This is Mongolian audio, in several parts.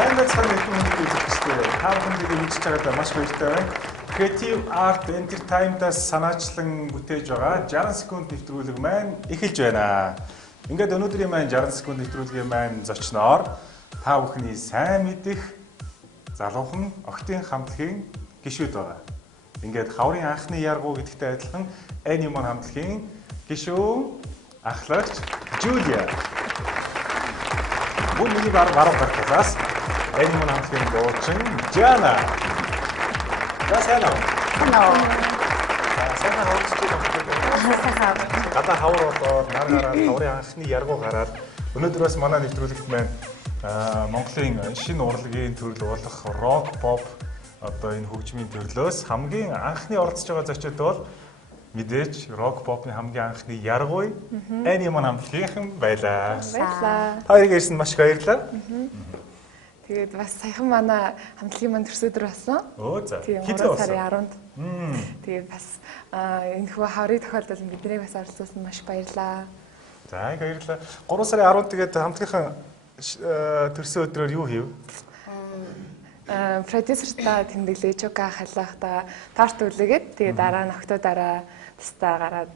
Сайн байцгаана хэлбэр хүнтэй үзэгчдээ. Та бүхэндээ үзэж байгаадаа маш баяртай байна. Creative Art Entertainment-аас санаачлан бүтээж байгаа 60 секунд нэвтрүүлэг маань эхэлж байна. Ингээд өнөөдрийн маань 60 секунд нэвтрүүлгийн маань зочноор та бүхний сайн мэдих залуухан октын хамтлагийн гишүүд байгаа. Ингээд хаврын анхны яргуу гэдэгтэй адилхан Animon хамтлагийн гишүүн ахлагч Жулия. Мөн миний баруун гарах талаас Animon хамтлагийн дуучин Жана. Сайн уу? Сайн уу? Гадаа хавар болоод нар гараад хаврын анхны яргуу гараад өнөөдөр бас манай нэвтрүүлэгт маань Монголын шинэ урлагийн төрөл болох рок pop одоо энэ хөгжмийн төрлөөс хамгийн анхны оролцож байгаа зочид бол мэдээж рок попны хамгийн анхны яргууй Animon хамтлагийнхан байлаа. Баярлалаа. Хоёрыг ирсэн маш их баярлалаа. Тэгээд бас саяхан манай хамтлагийн манд төрсөдөр болсон. Оо за. Тийм 3 сарын 10-нд. Тэгээд бас энэ хөө хаврын тохиолдолд биднийг бас оролцуулсан маш баярлалаа. За их баярлалаа. 3 сарын 10-нд тэгээд хамтлагийнхан төрсөн өдрөөр юу хийв? Продюсертаа тэмдэглээ чука халаахта тарт үлээгээд тэгээд дараа нь октоодаараа тастаа гараад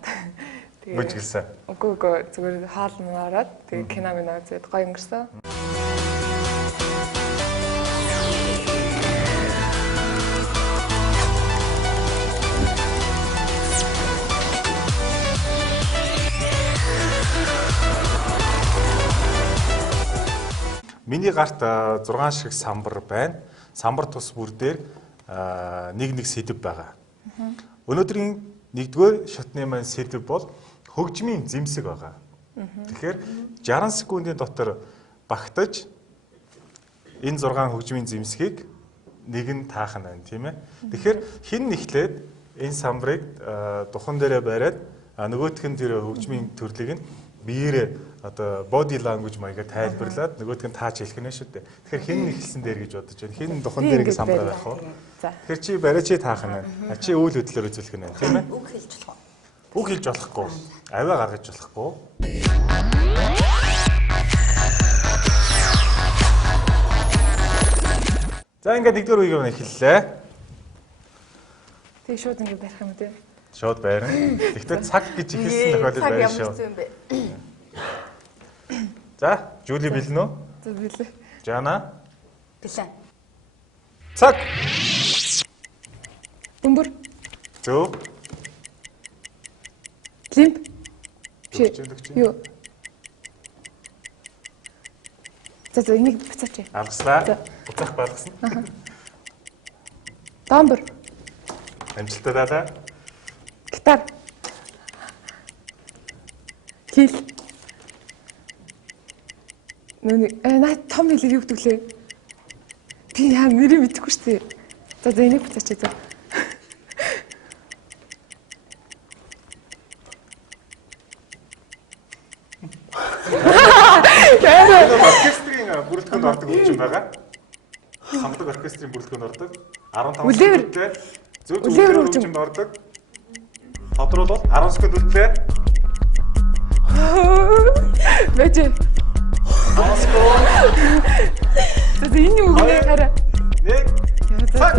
тэгээд Бүжгэлсэн. үгүй зүгээр хоол мороод тэгээд кино минь үзээд гоё өнгөрсөн. Миний гарт 6 шиг самбар байна. Самбар тус бүр дээр нэг сэдв байгаа. Өнөөдрийн нэгдүгээр шатны маань сэдв бол хөгжмийн зэмсэг байгаа. Тэгэхээр 60 секундын дотор багтаж энэ 6 хөгжмийн зэмсгийг нэг нь таах нь байна, тийм ээ. Тэгэхээр хэн нэхлээд энэ самбарыг духан дээрээ бариад нөгөөх нь тэр хөгжмийн төрлийг нь биеэрээ одоо body language маягаар тайлбарлаад нөгөөдг нь тааж хэлэх нь шүү дээ. Тэгэхээр хэн нэхэлсэн дээр гэж бодож байна. Хэн духан дээр гэж самбараа байх вэ? Тэгэхээр чи бариач таах нь байна. Чи үйл хөдлөлөөр үзүүлэх нь байна, тийм ээ? Үг хэлж болох уу? Үг хэлж болохгүй. Авиа гаргаж болохгүй. За ингээд нэгдүгээр үеийг нь эхэллээ. Тэгээд шууд ингэ барих юм үү? Шууд байрна. Гэхдээ цаг гэж ихэлсэн тохиолдол байна шүү. За, Жули бэлэн үү? За билээ. Жана. Бэлэн. Цаг. Дүмбэр. Зөв. Лимп. Юу? За энийг буцаач. Алгасраа. Буцаах байлгасан. Дамбар. Амжилттай даа. Гитар. Хил. Наа том хэлээр юу гэдэг лээ? Би яа нэрийг мэдэхгүй шүү дээ. За энийг буцаач за. Оркестрийн бүрэлдэхүүнд ордог хөгжим байгаа. Хамтлаг оркестрийн бүрэлдэхүүнд ордог. 15 секундтэй зөв хөгжимд ордог. Тодруулбал 10 секунд үлдлээ. Бэж. За энэ юу гэнэ хараа. Нэг. Цаг.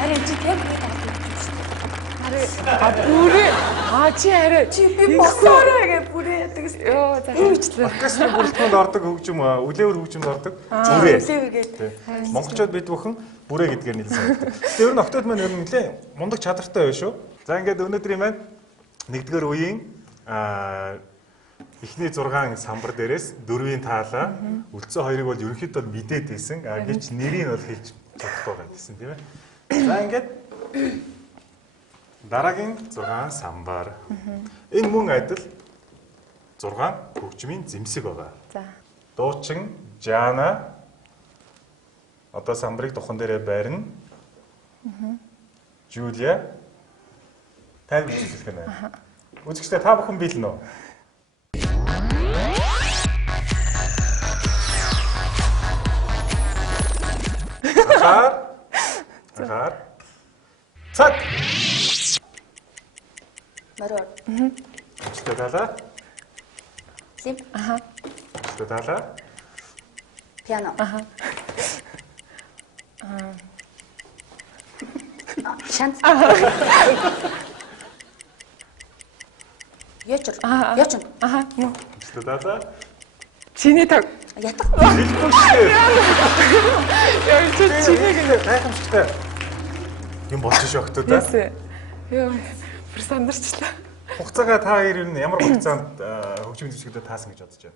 Харин чи яг нэг Бүрээ. Чи хараа. чи би босоороо гэж бүрээ яадаг гэсэн. Йоо за хөвчлээ. Оркестрийн бүрэлдэхүүнд ордог хөгжим, үлээвэр хөгжимд ордог. Бүрээ. Үлээвэр. Монголчууд бид бүхэн бүрээ гэдгээр нэлээд сонирхдаг. Тэр нь октод маань нэлээд мундаг чадртай байв шүү. За ингээд өнөөдрийн маань нэгдүгээр үеийн эхний 6 самбар дээрээс 4-ийн таалаа үлдсэн хоёрыг бол ерөнхийдөө мэдээд байсан. Гэвч нэрийг бол хэлж чадахгүй байгаа гэсэн тийм ээ. За ингээд дараагийн 6 самбар. Энэ мөн адил 6 хөгжмийн зэмсэг байгаа. За. Дуучин Жана одоо самбарыг духан дээрээ барина. Жулия тайлбарлах юм байна. Үзэгчдээ та бүхэн бэлэн үү? Ахаар. Цаг. Мороор. Тэгэлээ. Лимп. Тэгэлээ. Пиано. Шанс. Ёчр. Ёчр. Мөн. Даа. Чиний таг. Ятга. Яа, чиний гэнэ. Гайхамшигтай. Юм болж шогтоо да. Йоо. Бүр сандарчлаа. Хугацаагаа та хоёр ер нь ямар хугацаанд хөгжмийн зэвсгүүдэд таасан гэж бодож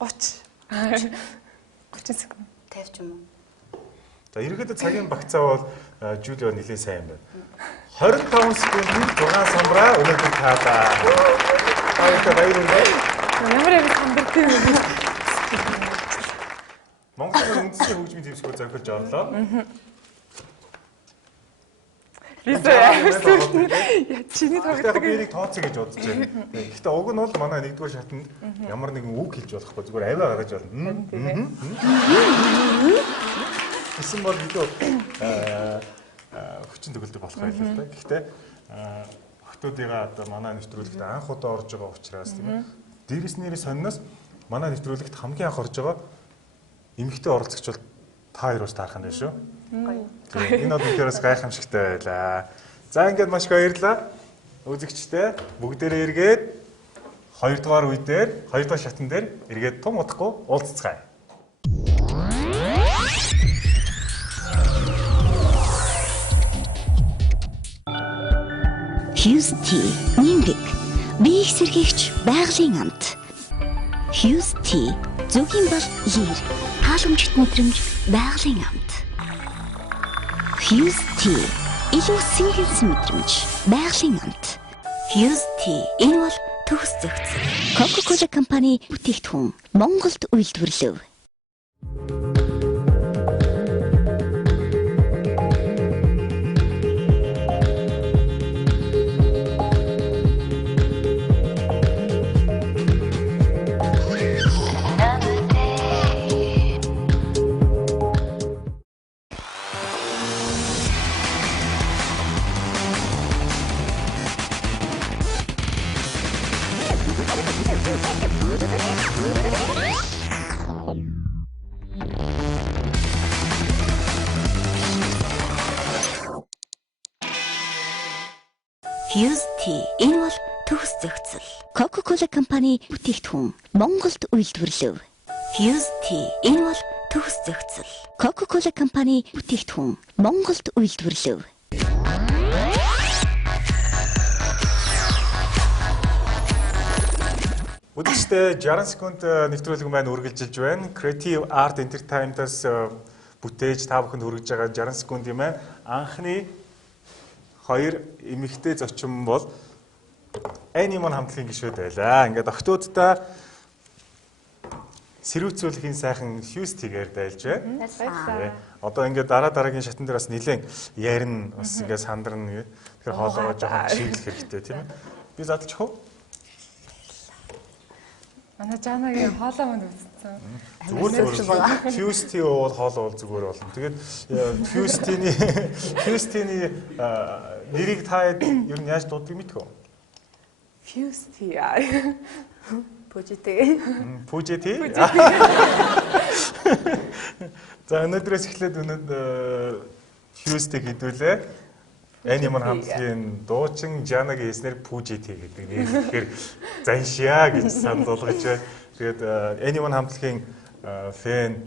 байна? 30 секунд. 50 ч юм уу. За ерөнхийдөө цагийн багцаа бол Жулио нэлээд сайн байна. 25 секундэд 6 самбраа өнөөдөр таалаа. Баярлалаа баярлалаа. Ямар юм сандардаг юм бэ? Монголын үндэсний хөгжмийн зэвсгүүд зориулж орлоо. Яа, чиний Тэгэхээр тоглодог. би энийг тооцоо гэж бодож байна. Гэхдээ уг нь бол манай нэгдүгээр шатанд ямар нэгэн үг хэлж болохгүй зүгээр авиа гаргаж болно. Гэсэн бол бид хүчин төгөлдөр болох байлаа л да. Гэхдээ охтуудыгаа одоо манай нэвтрүүлэгт анх удаа орж байгаа учраас тийм ээ. Дээрээс нэрээ сонноос манай нэвтрүүлэгт хамгийн анх орж байгаа эмэгтэй оролцогч бол та хоёр бас таарах нь байна шүү. Энэ бол үнээрээс гайхамшигтай байлаа. За ингээд маш их баярлалаа. Үзэгчтэй бүгдээрээ эргээд 2 дугаар үе дээр 2 дугаар шатн дээр эргээд тун удахгүй уулзцгаая. Fuse Tea Нимбэг бие их сэргийгч байгалийн амт. Fuse Tea зөвхөн бол лир халамжит мэдрэмж байгалийн амт. Fuse Tea илүү синхэнсэн мэдрэмж байгалийн амт. Fuse Tea энэ бол төгс зохицол. Coca-Cola компани бүтээгдэхүүн Монголд үйлдвэрлэв. Fuse Tea энэ бол төгс зохицол. Coca-Cola компани бүтээгдэхүүн Монголд үйлдвэрлэв. Fuse Tea энэ бол төгс зохицол. Coca-Cola компани бүтээгдэхүүн Монголд үйлдвэрлэв. Үзэгчтэй 60 секунд нэвтрүүлэг маань үргэлжилж байна. Creative Art Entertainment-аас бүтээж та бүхэнд хүргэж байгаа 60 секундын маань анхны 2 эмэгтэй зочин бол Animon хамтлагийн гишүүд байлаа. Ингээд октооддаа сэрүүцүүлэхийн сайхан Fuse Tea-гээр дайлж байна. Баярлалаа. Одоо ингээд дараагийн шатн дээр бас нэлээд ярина, бас ингээд сандарна. Тэгэхээр хоолоогоо жоохон чиглэх хэрэгтэй тийм ээ. Би задлж хөө. Манай Жанагийн хоолой манд үзсэн. Зүгээр Fuse Tea уул хоолоо бол зүгээр болно. Тэгээд Fuse Tea-ний нэрийг та ер нь яаж дуудгийг мэдэх үү? Fuse Tea. Пүжтэй. Пүжтэй. За өнөөдрөөс эхлээд Fuse Tea хэдүүлээ. Animon хамтлагийн дуучин Жанагийн хэлснээр Пүжтэй гэдэг нэр ихээр заншаа гэж санал болгож байна. Тэгээд Animon хамтлагийн фэн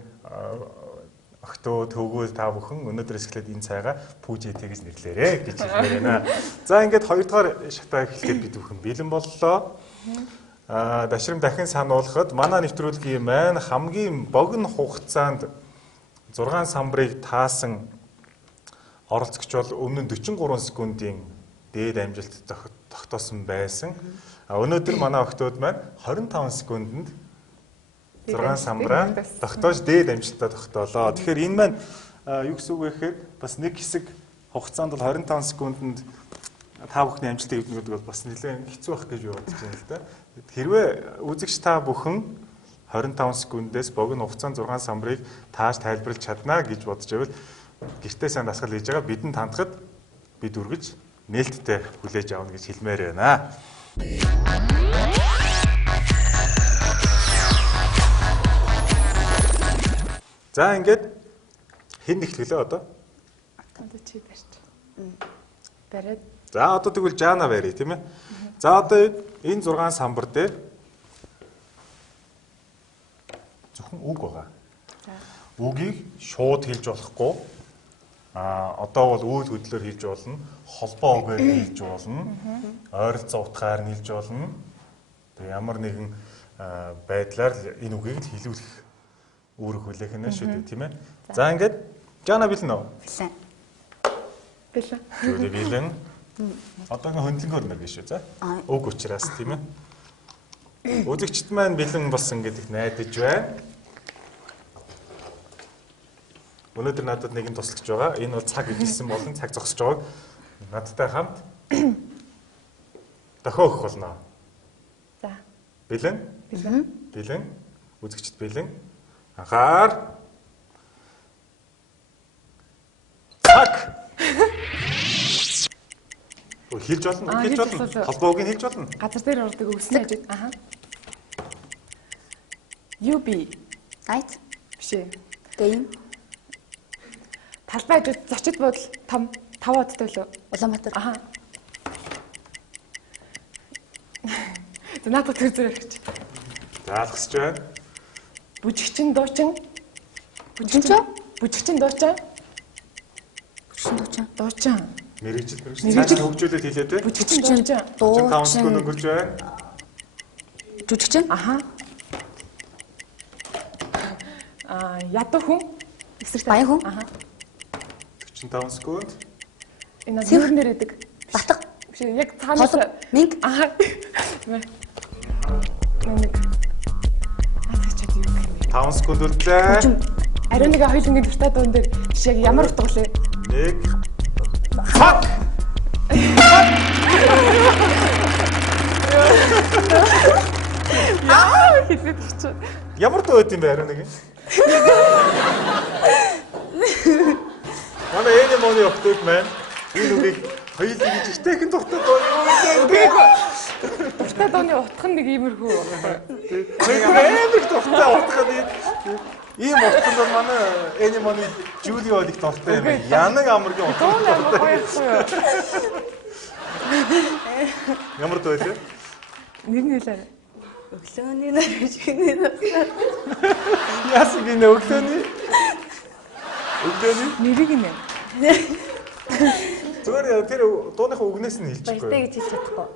охтоо төвгөл та бүхэн өнөөдрөөс эхлээд энэ цайгаа Пүжтэй гэж нэрлээрэй гэж хэлмээр байна. За ингээд 2 дугаар шатаа эхлэхэд бид бүхэн бэлэн боллоо. Дашрам дахин сануулхад манай нэвтрүүлгийн маань хамгийн богино хугацаанд 6 самбарыг таасан оролцогч бол өмнө нь 43 секундын дээд амжилт тогтоосон байсан. Өнөөдөр манай охтууд маань 25 секундэд 6 самбараа тогтоож дээд амжилтаа тогтоолоо. Тэгэхээр энэ маань юу гэсэн үг вэ гэхээр бас нэг хэсэг хугацаанд бол 25 секундэд та бүхний амжилтыг эвдэнэ гэдэг бол бас нэлээд хэцүү байх гэж бодож байна л да. Хэрвээ үзэгч та бүхэн 25 секундээс богино хугацаанд 6 самбарыг тааж тайлбарлаж чадна гэж бодож байвал гэртээ сайн дасгал хийж байгаа бидэнд хандахад бид үргэлж нээлттэй хүлээж авна гэж хэлмээр байна. За ингээд хэн эхлэлээ одоо? Одоо чи барьч. Бариад. За одоо тэгвэл Жана барья тийм ээ. За одоо энэ 6 самбар дээр зөвхөн үг байгаа. Үгийг шууд хэлж болохгүй. Одоо бол үйл хөдлөөр хэлж болно, холбоо үгээр хэлж болно, ойролцоо утгаар нь хэлж болно. Тэгээ ямар нэгэн байдлаар энэ үгийг л хэлүүлэх үүрэг хүлээх нь шүү дээ, тийм ээ. За ингээд Жана бэлэн үү? Билэн. Бэлэн. Жүүли бэлэн. Одоогийн хөндлөнгөөр нэг шүү, за. Үг учраас тийм ээ. Үзэгчд маань бэлэн болсон гэдэгт найдаж байна. Өнөөдөр надад нэгэн туслагч байгаа. Энэ бол цаг идэлсэн болон цаг зогсож байгааг надтай хамт дохио өгөх болно. За. Бэлэн? Бэлэн. Бэлэн. Үзэгчд бэлэн. Анхаар. Цаг. Хэлж болно. Хэлж болно. Холбоог нь хэлж болно. Газар дээр ордог өгсөн хажууд. Аха. UB. Night. Биш ээ. Game. Талбай хажууд зочид буудал том 5 одтой лөө. Улаанбаатар. Аха. Надад тэр зэрэг гэж. Заалгасч байна. Бүжигчин дуучин. Бүжигчин? Бүжигчин дуучин. Бүжигчин. Дуучин. Мэргэжил цааш хөгжүүлээд хэлээд бай. Бүжигчин дуучин. 5 секунд өнгөрч байна. Жүжигчин. Аха. Ядуу хүн. Эсрэг Баян хүн. Аха. 45 секунд. Энэ нүүрнэр идэг. Батга. Биш яг цаанаас Минг. аха. Нэг. Атгачаад юу гэх юм. 5 секунд үлдлээ. Ариун нэг хоёулангийн дуртай дуун дээр биш яг ямар утга вэ? 1. Цаг. Яа хэлээд чи. Ямар дуу байд юм бэ ариун нэг? Манай энэ моны өгтөд маань энэ үгийг хоёулын гэж ихтэйхэн дуртай дуу юу вэ? Дуртай дууны утга нь нэг иймэрхүү. Хоёр дуртай утга нь ийм утганд бол манай энэ моны Жули бол их дуртай юм. Янаг амаргийн утга. Дуу амар гоё юу? Ямар дуу вэ? Нэг нь хэлээ. Өглөөний нэржигний насаа. Яасан гинэ өглөөний? Өглөөний? Нэрийг нэ. Зүгээр тэр дууныхаа үгнээс нь хэлчихгүй. Баяртай гэж хэлж чадахгүй.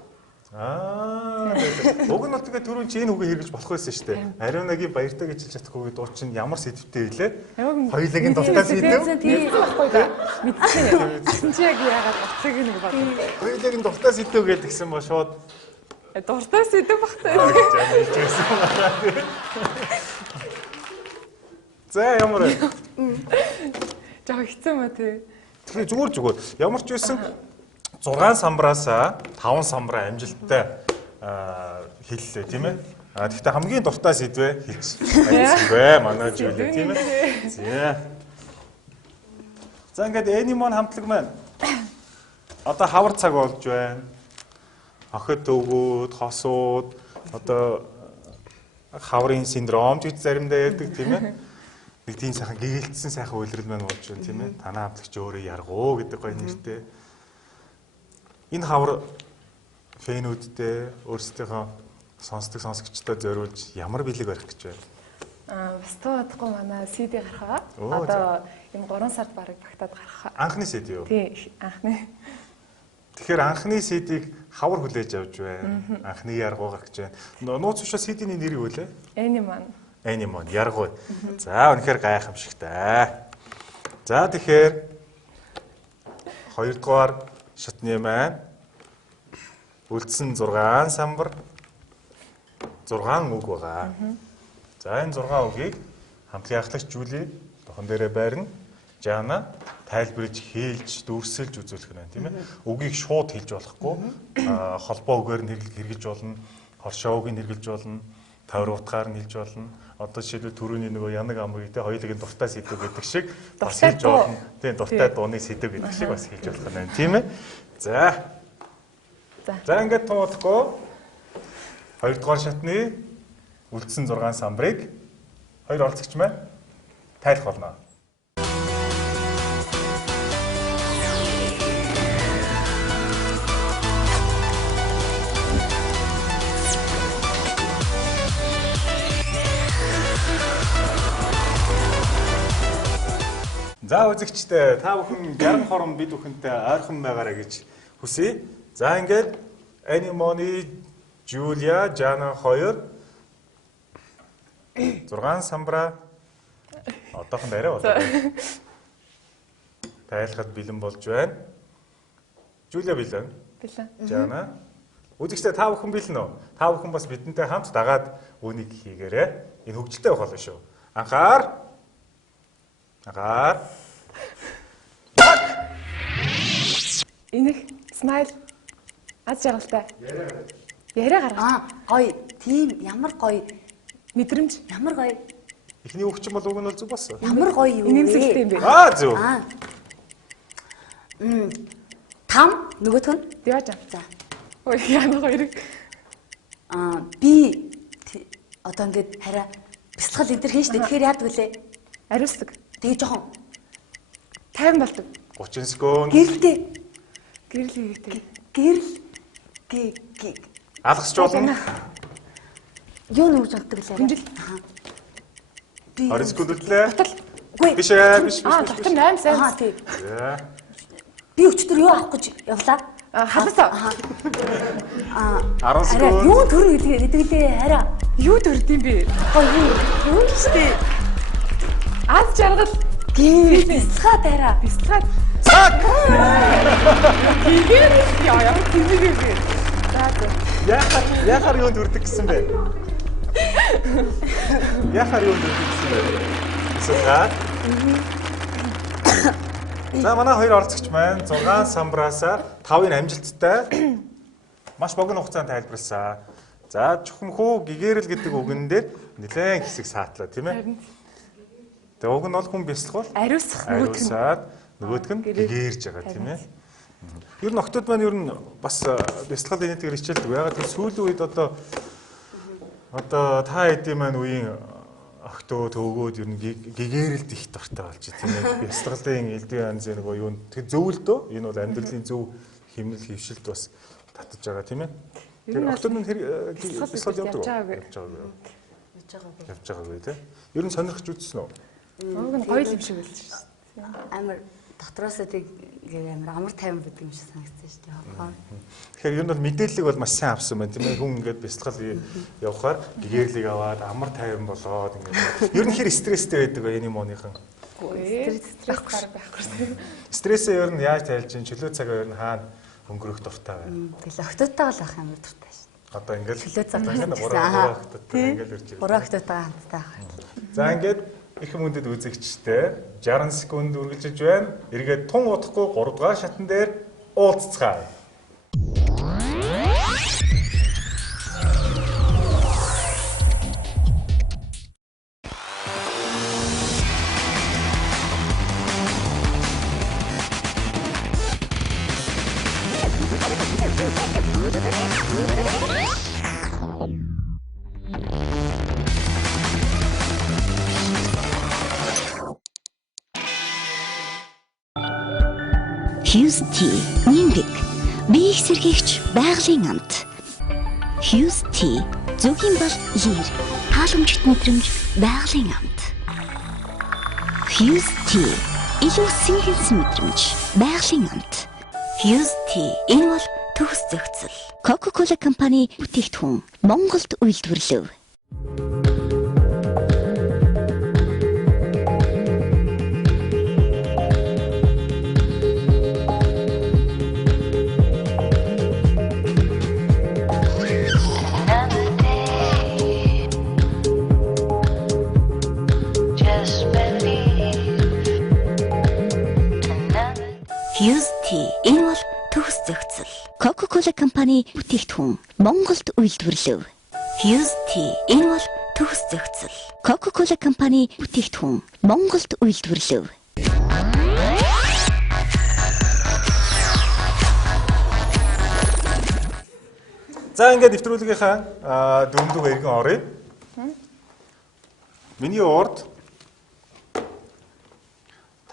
Уг нь бол тэгээ түрүүн чи энэ үгийг хэрэгж болох байсан шүү дээ. Ариунагийн баяртай гэж хэлж чадахгүй дуу чинь ямар сэдвтэй вэ? Хоёулагийн дуртай сэдв. Тийм байхгүй да. Мэдсэн чи яг яагаад утгыг нэг бодлоо. Хоёулагийн дуртай сэдв гэдгсэн ба шууд Дуртай сэдв багтай. За ямар вэ? Жаа хэцүү мө тий. Тэгэхээр зүгээр ямар ч байсан 6 самбраас 5 самбраа амжилттай хэллээ тийм ээ. Гэхдээ хамгийн дуртай сэдвээ хэлж байсан бай манай Жули тийм ээ. За ингээд Энимон хамтлаг маань одоо хавар цаг болж байна. Охид төвгүүд, хосууд одоо хаврын синдром гэж заримдаа ярьдаг тийм ээ. Нэг тийм сайхан гэгээлтсэн сайхан үйлрэл маань болж байна тийм ээ. Танаа хамтлагч өөрөө яргуу гэдэг гоё нэртэй. Энэ хавар фэнүүдтэй өөрсдийнхөө сонсогчдод зориулж ямар бэлэг барих гэж байна? Бас туудахгүй манай CD гарах. Одоо энэ 3 сард барыг багтаад гарах. Анхны CD юу? Тий, анхны. Тэгэхээр анхны CD-г хавар хүлээж авч байна. Анхны яргуу гарах гэж байна. Нууц ушаа CD-ний нэрийг үлээ? Энимон яргуу. За үнэхээр гайхамшигтай. За тэгэхээр 2 дугаар шатны маань үлдсэн 6 самбар 6 үг байгаа. За энэ 6 үгийг хамтлагийн ахлагч Жули тохон дээрээ байрна. Жана тайлбарлаж хэлж дүрсэлж үзүүлэх нь тийм ээ. Үгийг шууд хэлж болохгүй. Холбоо үгээр нь хэрэглэж болно. Хоршоо үгийг хэрэглэж болно. Тойр утгаар нь хэлж болно. Одоо жишээлбэл түрүүний нөгөө янаг амрыг те хоёулагийн дуртай сэдв гэдэг шиг бас хэлж болно. Тийм дуртай дууны сэдв гэдэг шиг бас хэлж болох нь тийм ээ. За. За ингээд туудахгүй 2 дугаар шатны үлдсэн 6 самбарыг хоёр оролцогч маань тайлах болно. За үзэгчдээ та бүхэн 60 хором бид бүхэнтэй ойрхон байгаарай гэж хүсье. За ингээд Анимоны Жулия, Жана 2 6 самбра одоохон арай болоо. Тайлахад бэлэн болж байна. Жулия бэлэн. Бэлэн. Жана. Үзэгчдээ та бүхэн бэлэн үү? Та бүхэн бас бидэнтэй хамт дагаад үүнийг хийгээрэй. Энэ хөгжилтэй байх болно шүү. Анхаар. Энэх смайл аз жаргалтай. Яриа гаргаж. Гоё. Тийм ямар гоё. Мэдрэмж. Ямар гоё. Эхний хөгжим бол уг нь бол зүг болсон. Ямар гоё юу. Инээмсэглэтэй юм бэ? Зүг. Там нөгөөх нь. Яаж аа? За. Ой яна хоёрыг. Би одоо ингээд хараа бясалгал энэ төр хийн штэ. Тэгэхээр яадаг вүлээ? Ариусдаг. Тэгээ жоохон 50 болдог. 30 секунд. гэрэлтэй. Гэрэл хийгээтэй. Гэрэл Алгасч болно. юу нүгж болдог лээ. Гүнжил. Би 20 секунд үлдлээ. Үгүй. Биш. Дотор 8 сайн. тий. За. Би өчтөр юу авах гэж явлаа. Халасаа. 10 секунд. Юу төрн гэдгэлээ хараа. Юу төрдөм бэ? Юу штэ. Аз жаргал. Бясалгаа тараа. Бясалгаад. Цаг. Тийгээр яа тийгээр. За. Яхаар юу төрдөг гэсэн бэ? Яхаар юу төрдөг гэсэн бэ? Бясалгаа. За манай хоёр орцогч маань 6 самбраасаа 5-ын амжилттай маш богино хугацаанд тайлбарласан. За чухамхүү гэгэрэл гэдэг үгэн дээр нэлээд хэсэг саатлаа тийм ээ. Тэгээ уг нь бол хүн бясалгал Ариусах нөгөөх нь гэгэрж байгаа тийм ээ. Ер нь октод маань ер нь бас бясалгал энэтгээр хичээлдэг. Ягаад гэвэл сүүлийн үед одоо та хэдийн маань үеийн октоо төвгөөд ер нь гэгэрэлд их дуртай болж тийм ээ. Бясалгалын элдвийн янзын нөгөө юу тэг зөвлөдөө энэ бол амьдралын зөв хэмнэл хөвшилд бас татаж байгаа тийм ээ. Тэр октод маань бясалгал явж байгаагүй тийм. Ер нь сонирхож үзсэн үү? Уг нь гоё юм шиг болж шүү дээ. Амар дотроосоо тэг ингээ амар амар тайван байдаг юм шиг санагдсан шүү дээ. Тэгэхээр ер нь бол мэдээллийг бол маш сайн авсан байна тийм ээ. Хүн ингээд бясалгал явахаар гэгээлийг аваад амар тайван болоод ингээд ер нь хэр стресстэй байдаг вэ энэ моныхан? Стресс байхгүй. Стрессээ ер нь яаж тайлж чинь чөлөө цагаа ер нь хаана өнгөрөх дуртай байна. Тэгэл октодтой бол ах амар дуртай шүү. Одоо ингээд Чөлөө цаг ингээд 3 октодтой ингээд ирж байна. 3 октодтой хамттай ах. За ингээд их хүндэд үзэгчтэй 60 секунд үргэлжлэж байна. Эргээд тун удахгүй 3 дугаар шатан дээр уулзцгаая. Fuse Tea Нимбик бие их сэргийгч байгалийн амт. Fuse Tea зөвхөн бол лир халамжит мэдрэмж байгалийн амт. Fuse Tea илүү сэнхэлсэн мэдрэмж байгалийн амт. Fuse Tea энэ бол төгс зохицол. Coca-Cola компани бүтээгдэхүүн Монголд үйлдвэрлэв. Fuse Tea энэ бол төгс зохицол. Coca-Cola компани бүтээгдэхүүн Монголд үйлдвэрлэв. Fuse Tea энэ бол төгс зохицол. Coca-Cola компани бүтээгдэхүүн Монголд үйлдвэрлэв. За ингээд нэвтрүүлгийнхаа дөрөвдүгээр иргэн оръё. Миний урд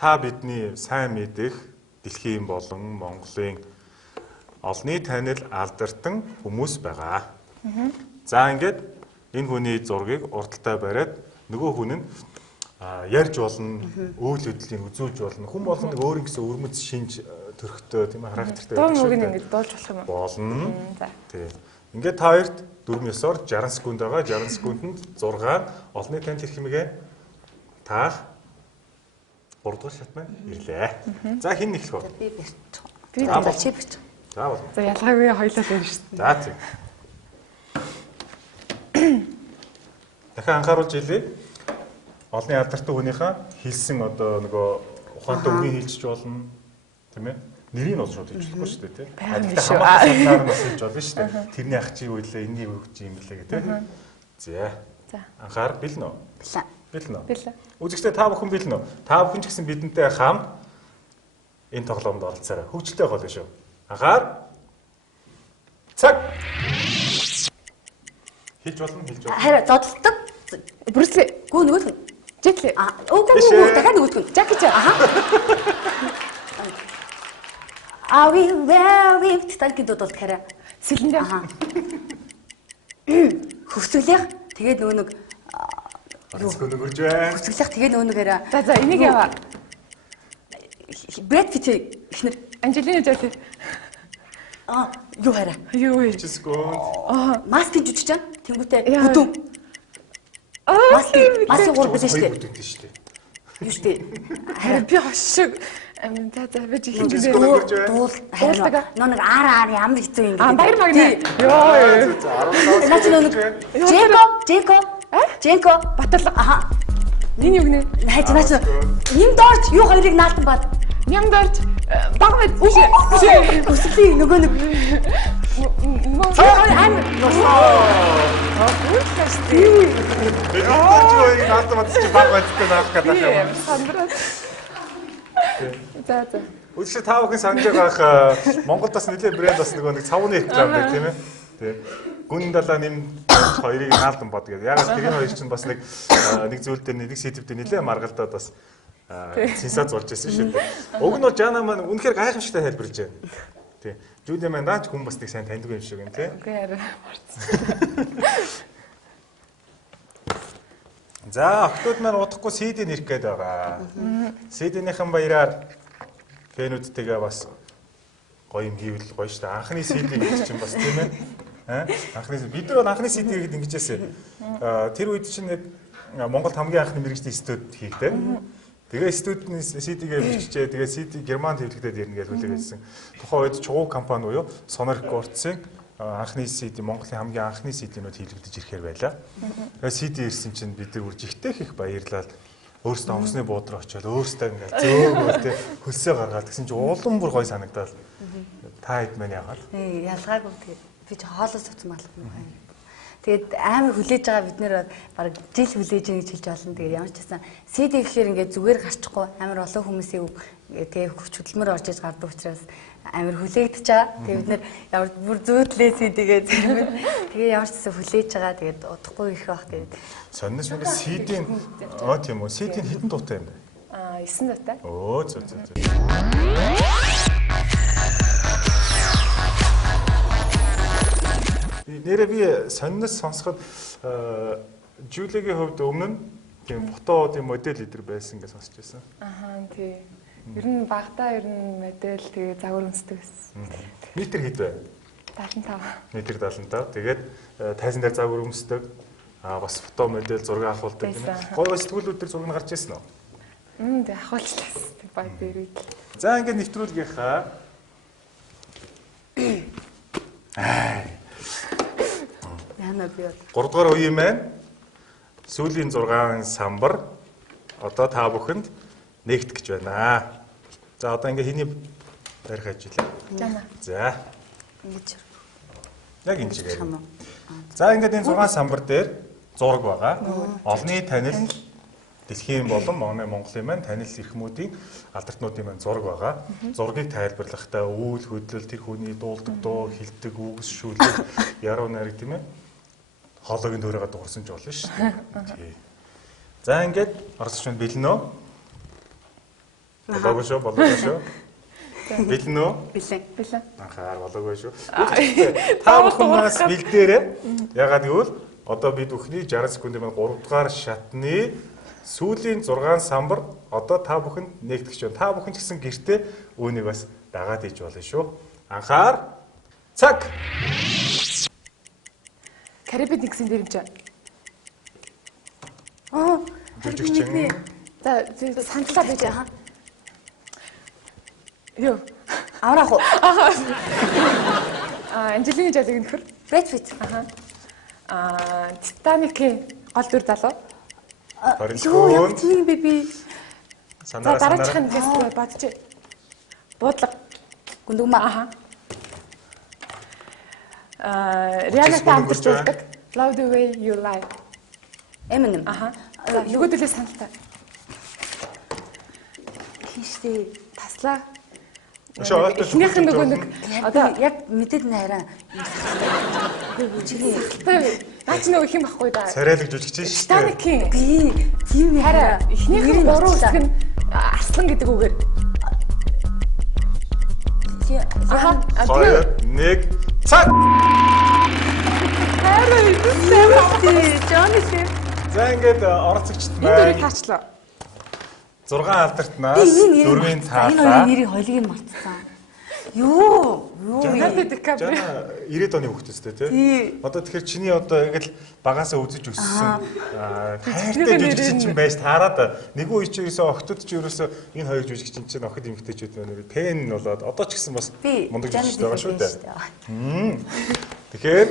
та бидний сайн мэдэх дэлхийн болон Монголын олонний танил алдартан хүмүүс байгаа. За ингээд энэ хүний зургийг урталтай бариад нөгөө хүн нь ярьж болно, үйл хөдлөлийн үзүүлж болно. Хүн болгоно өөр гэсэн өрмөц шинж төрхтөө тийм ээ характертай Дуу мөгийг ингэж дуулж болох юм уу? болно. За. Тийм. Ингээд та хоёрт 4-9-оор 60 секунд байгаа. 60 секундэд 6 олонний танил ирэх хэмээн таах 3 дугаар шат маань ирлээ. За хин нэхлэх вэ? Би бич. Би За чи бич. За болно. За ялгаагүй хоёлоо л шүү дээ. За тийм. Дахин анхааруулж илээ. Олонний алдартай хүнийхээ хэлсэн одоо нөгөө ухаантай үгийг хэлчих болно. Тийм ээ? Нэрийг нь бол шууд хэлж болохгүй шүү дээ, тийм. Байгаан Адилхан шүү. хамаатан нас хэлж болно шүү дээ. Тэрний ах чи юу илээ, энийг юу гэж юм блэ гэдэг. За. За. Анхаар бэлнэ үү? Билээ. Бэлнэ үү? Билээ. Үзэгчдээ та бүхэн бэлнэ үү? Та бүхэн ч гэсэн бидэнтэй хамт энэ тоглоомд оролцоорой. Хөгжилтэй гол шүү. Анхаар. Цаг. Хэлж болно, хэлж болно. Харин зодтолдог. Брюсле. Гүү нөгөөх нь. Жетле. Үгүй дахиад нөгөөх нь. Жаки ч. Аха. А ви very танки дуудвал хараа. Сэлэндээ. Аха. Хөвсгөлөх. Тэгээд нөгөө нэг Зөвхөн өгөрж байна. хөвсгөлөх тэгээд нөгөө нэг хараа. За энийг яваа. Брэд Питт ихнэр. Анжелина Жоли. Юу хараа. Юу вэ? 30 секунд. Маскын жүжигч чам. Тэнгүүтээ Яа. бүдүүн. Маскын гур бүдэн штэ. Бүдэнтэй шүү дээ. Юу штэ. Харин би хошиг. За би чихэн Жүжиг дээ. өгөрж байна. Дуул Дуулдаг. хараа. Нэг аар ямар хэцүү юм Аа баяр магнаа. Йоо. Наач нэг Женко Батлаг. аха. Энэ юу гинэ? Наач юм доорч юу хоёрыг наалтан бат. Ням дорч баг мэд. Үгүй. Өсөлийн нөгөө нэг Амар. Бидэрч наадмад чи баг байдтай наах гэдэг юм. Сандраад. За. Үгүй та бүхэн санаж байгаах Монголд бас нэлээд брэнд бас нэг цавны реклам дээр тийм ээ. Тийм. Гүн далаа нэм хоёрыг наалдан бод гэдэг. Ягаад тэр хоёр чинь бас нэг зүйл дээр нэг сэдв дээр нэлээд маргалдаад бас сенсац болж ирсэн шүү дээ. Уг нь бол Жана маань үнэхээр гайхамшигтай тайлбарлаж байна. Тийм. Жúlia маань наач хүн бас нэг сайн таньдаг юм шиг юм тийм. Үгүй яараа. За, охтууд маань удахгүй CD нэрх гээд байгаа. CD-ийнхэн баяраар фэнүүдтэйгээ бас гоё юм хийвэл гоё шүү дээ. Анхны CD гэж чинь бас тийм ээ. Бид нар анхны CD гэдэг ингэжсэн. Тэр үед чинь нэг Монголд хамгийн анхны мэрэгчлийн студ хийгдээ. Тэгээ студийн CD-гээ биччихээ. Тэгээ CD Германд хэвлэгдээд ирнэ гэж хүлээгээсэн. Тухайн үед чугуу компани буюу Sonor Records-ийн анхны CD Монголын хамгийн анхны CD-нүүд хийлэгдэж ирэхээр байлаа. Тэгээ CD ирсэн чинь бид нар үрж ихтэй их баярлал өөрсдөө онгоцны буудраа очиод өөрсдөө ингээд зөөгөө тэ хөлсөө гаргаад гэсэн чинь улам бүр гоё санагдаад та хэд мэн яагаад ялгаагүй тэгээд би ч хоолоос утсан малах юм байна. Тэгээд амар хүлээж байгаа бид нэр баг жил хүлээж байгаа гэж хэлж болно. Тэгээд ямар ч гэсэн CD гэхээр ингээд зүгээр гарчихгүй амар олон хүмүүсийн тэгээд хүч хөдөлмөр орж иж гардаг учраас амар хүлээгдэж байгаа. Тэгээд бид нэр ямар бүр зөөдлээ CD-гээ зэрэг тэгээд ямар ч гэсэн хүлээж байгаа. Тэгээд удахгүй ирэх байх тэгээд сонноос нэг CD-ийн тийм үү CD-ийн хэдэн дуутай юм бэ? 9 дуутай. Оо зөө. Нэрээ би сонноос сонсоход Жулигийн хувьд өмнө нь тийм фотодын модель идэр байсан гэж сонсч байсан. Ахаа тий. Ер нь багтаа модель тэгээ загвар үнсдэг байсан. Метр хэд вэ? 75. Метр 75. Тэгээд тайзан дээр загвар өмсдөг. Бас фото модель зураг авахулдаг тийм ээ. Гоё сэтгүүлүүд дээр зураг нь гарч ирсэн үү? Тэг ахуулчлаас тэг баг дээрээ. За ингээд нэвтрүүлгийнхаа яна би 3 дугаар үеийн маань сүүлийн 6 самбар одоо та бүхэнд нэгт гэж байна. За одоо ингээ хэний барих ажиллаа. Жана. За. ингэж Яг энэ чигээр. За ингээд энэ 6 самбар дээр зураг байгаа. Олонний танил дэлхийн болон Монголын маань танил эрхмүүдийн алдартнуудын маань зураг байгаа. Зургийг тайлбарлахдаа үйл хөдлөл тэр хүний дуулдаг дуу, хэлдэг үгс шүүлэг, яруу найраг тийм ээ. Хоолойг дөөрөөгөө дуурсан ч болно шүү дээ. Тий. За ингээд орсч бэлнэ үү? Болоогүй шүү, болоогүй шүү. Бэлэн үү? Бэлэн. Анхаар болоогүй шүү. Та бүхэн бас бэлдээрэй. Ягаад гэвэл одоо бид бүхний 60 секундын 3 дугаар шатны сүүлийн 6 самбар одоо та бүхэнд нэгтгэж байна. Та бүхэн ч гэсэн гэртээ үүнийг бас дагаад иж болно шүү. Анхаар цаг. Карибид нэгсэн дэрэмж. Жүжигчин. За сандлаа байж хаа. Юу? Авраах уу? Анжелины Жолиг нөхөр. Брэд Питт. Титаникийн гол дүр залуу. Юу? Тийм би. За дараачих нь гэс бодчих. Буудлага. Гүндгмаа. Рианатай хамтарч байдаг. Love the way you lie. Eminem. Нөгөөдөлөө саналтай. Хинштэй. Таслаа. Эхнийх нь нөгөө нэг Одоо яг мэдээд найраа. Чигээ. Наа чи нөгөө хэм байхгүй да. Царайлаг жүжигчин шүү дээ. Титаникийн Би тийм хараа эхнийх нь 3 үсэг нь арслан гэдэг үгээр. 2 1 цаг. Johnny Depp. За ингээд оролцогчд Энэ дөрийг маань хаачлаа. 6 алдартнаас 4-ийн Энэ таалаа. хоёрын нэрийг хоёлыг нь мартсан. Юу? Leonardo DiCaprio. 90-ад оны хүүхэд өстэй тий. Одоо тэгэхээр чиний одоо яг л багаасаа үзэж өссөн хайртай жүжигчин чинь байж таарад нэг үе чи ерөөсөө охтууд чи ерөөсөө энэ хоёр жүжигчин чинь охид эмэгтэйчүүд байна. Пен болоод одоо ч гэсэн бас мундаг жүжигч байгаа шүү дээ. Тэгэхээр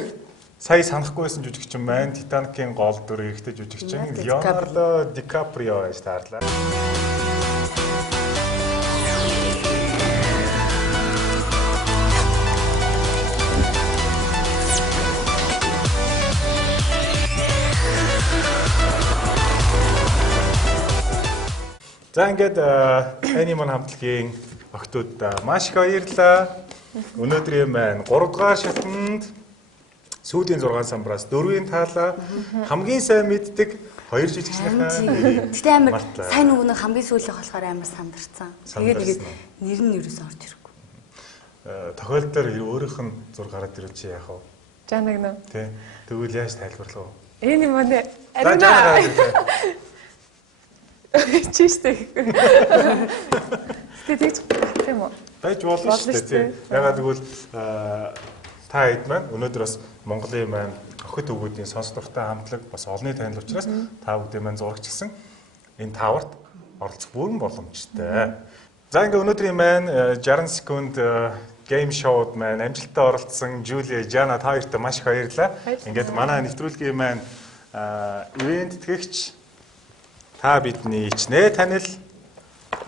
сая санахгүй байсан жүжигчин маань Титаникийн гол дүр эрэгтэй жүжигчин Leonardo DiCaprio байж таарлаа. За ингээд анимон хамтлагийн охтууд маш их баярлалаа. Өнөөдрийн маань 3 дугаар шатнд сүүлийн 6 самбараас 4-ийн таалаа хамгийн сайн мэддэг 2 жүжигчнийхээ Гэтэ амар сайн нөгөө нэг хамгийн сүүлийнх болохоор амар сандарсан. Тэгээд нэр нь ерөөс орж ирэхгүй. Тохиолдолд өөрийнх нь зур гараад ирвэл чи яах вэ? Жанаг нөө. Тэ. Тэгвэл яаж тайлбарлах вэ? Энэ юм байна. Арина. Чиштэй. Тэгэж тийм үү? Байж болно шүү дээ тийм. Ягаад гэвэл та хэд маань өнөөдөр бас Монголын маань охид өвгүүдийн сонс дуртай хамтлаг бас олонний танил учраас та бүдээ маань зурагчсан энэ тааварт оролцох бүрэн боломжтой. За ингээ өнөөдрийн маань 60 секунд гейм шоуд маань амжилттай оролцсон Жулия, Жана та хоёрт маш их баярлалаа. Ингээд манай нэвтрүүлгийн маань ивент тэтгэгч та бидний ичнэ танил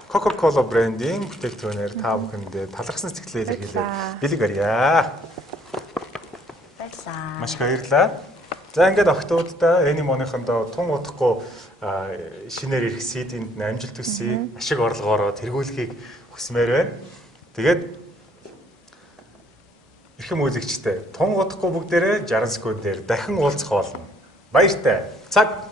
Coca-Cola брендийн бүтээгдэхүүнээр та бүхэндээ талархсан сэтгэлээ илэрхийлээ. Бэлэг арья. Баярлалаа. Маш их баярлалаа. За ингээд охтуудаа Анимоныхондоо тун удахгүй шинээр ирэх CD-нд амжилт хүсье. Ашиг орлогоороо тэргүүлэхийг хүсмээр байна. Тэгээд эрхэм үзэгчтэй тун удахгүй бүгдээрээ 60 секундээр дахин уулзах болно. Баяртай. Цаг